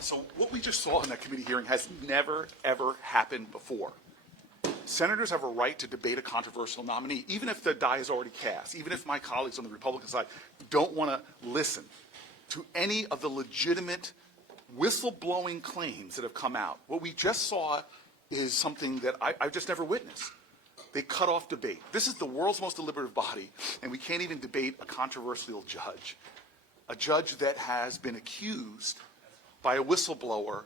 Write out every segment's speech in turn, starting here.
So what we just saw in that committee hearing has never, ever happened before. Senators have a right to debate a controversial nominee, even if the die is already cast, even if my colleagues on the Republican side don't want to listen to any of the legitimate whistleblowing claims that have come out. What we just saw is something that I've just never witnessed. They cut off debate. This is the world's most deliberative body, and we can't even debate a controversial judge, a judge that has been accused by a whistleblower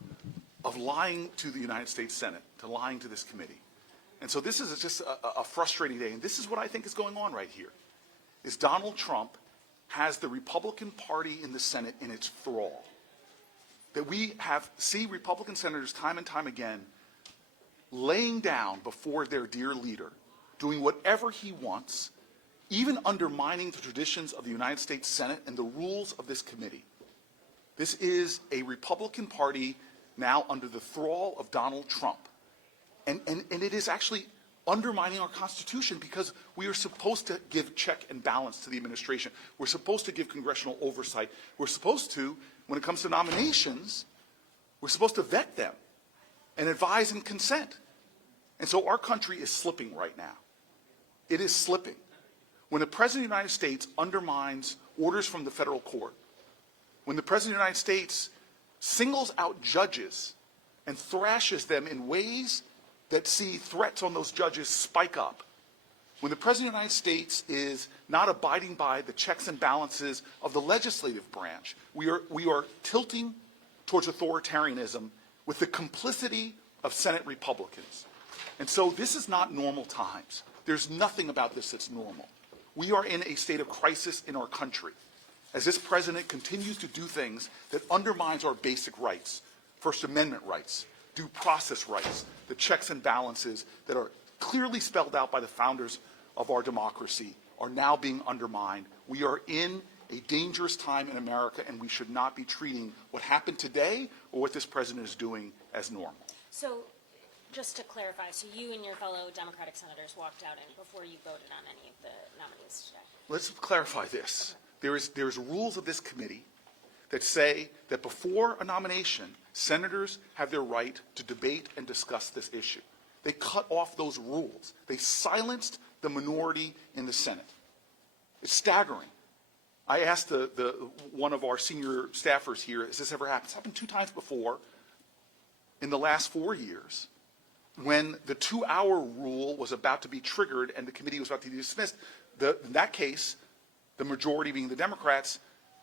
of lying to the United States Senate, to lying to this committee. And so this is just a frustrating day, and this is what I think is going on right here, is Donald Trump has the Republican Party in the Senate in its thrall. That we see Republican senators time and time again laying down before their dear leader, doing whatever he wants, even undermining the traditions of the United States Senate and the rules of this committee. This is a Republican Party now under the thrall of Donald Trump. And it is actually undermining our Constitution, because we are supposed to give check and balance to the administration. We're supposed to give congressional oversight. We're supposed to, when it comes to nominations, we're supposed to vet them and advise and consent. And so our country is slipping right now. It is slipping. When the President of the United States undermines orders from the federal court, when the President of the United States singles out judges and thrashes them in ways that see threats on those judges spike up, when the President of the United States is not abiding by the checks and balances of the legislative branch, we are tilting towards authoritarianism with the complicity of Senate Republicans. And so this is not normal times. There's nothing about this that's normal. We are in a state of crisis in our country as this president continues to do things that undermines our basic rights, First Amendment rights, due process rights, the checks and balances that are clearly spelled out by the founders of our democracy are now being undermined. We are in a dangerous time in America, and we should not be treating what happened today or what this president is doing as normal. So just to clarify, so you and your fellow Democratic senators walked out before you voted on any of the nominees today? Let's clarify this. There's rules of this committee that say that before a nomination, senators have their right to debate and discuss this issue. They cut off those rules. They silenced the minority in the Senate. It's staggering. I asked one of our senior staffers here, has this ever happened? It's happened 2 times before in the last 4 years, when the 2-hour rule was about to be triggered and the committee was about to be dismissed. In that case, the majority, being the Democrats,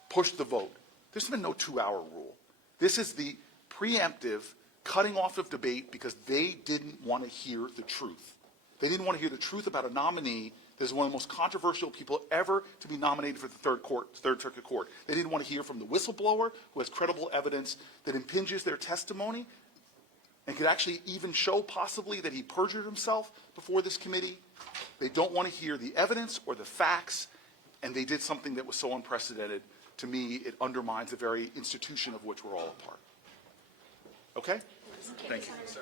pushed the vote. There's been no 2-hour rule. This is the preemptive cutting off of debate because they didn't want to hear the truth. They didn't want to hear the truth about a nominee that is one of the most controversial people ever to be nominated for the Third Circuit Court. They didn't want to hear from the whistleblower who has credible evidence that impinges their testimony and could actually even show possibly that he perjured himself before this committee. They don't want to hear the evidence or the facts, and they did something that was so unprecedented. To me, it undermines the very institution of which we're all a part. Okay? Thank you, Sir.